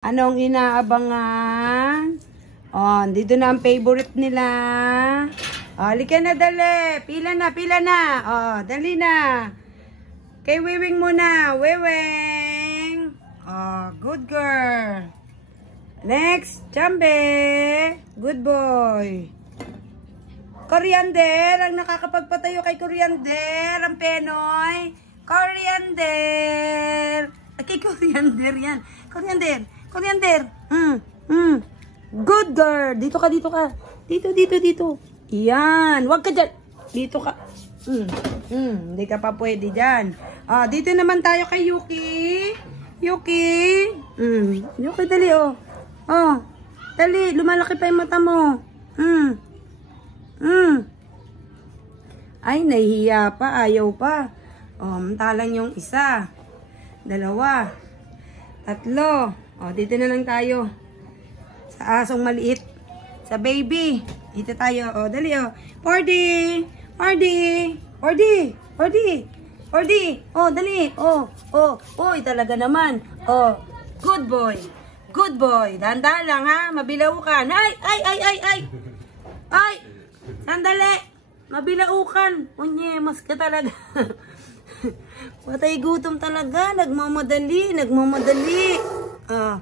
Anong inaabangan? Oh, dito na ang favorite nila. Oh, halika na dali. Pila na, pila na. Oh, dali na. Kay Wiwing muna. Wiwing. Oh, good girl. Next, Chambe. Good boy. Coriander. Ang nakakapagpatayo kay Coriander. Ang Penoy. Coriander. Kay Coriander yan. Coriander. Coriander. Good girl. Dito ka, dito ka. Dito, dito, dito. Yan. Huwag ka dyan. Dito ka. Hindi ka pa pwede dyan. Ah, dito naman tayo kay Yuki. Yuki. Yuki, dali, oh. Oh. Dali. Lumalaki pa yung mata mo. Ay, nahihiya pa. Ayaw pa. Oh, mantalang yung isa. Dalawa. Tatlo. Oh, dito na lang tayo. Sa asong maliit. Sa baby. Dito tayo. Oh, dali, oh. Pordy! Pordy! Pordy! Pordy! Pordy! Oh, dali. Oh, oh. Oy, talaga naman. Oh, good boy. Good boy. Dahan-dahan lang, ha? Mabilaukan. Ay, ay, ay, ay, ay. Ay! Sandali. Mabilaukan. Unyemas ka talaga. Patay gutom talaga. Nagmamadali. Nagmamadali. Ah.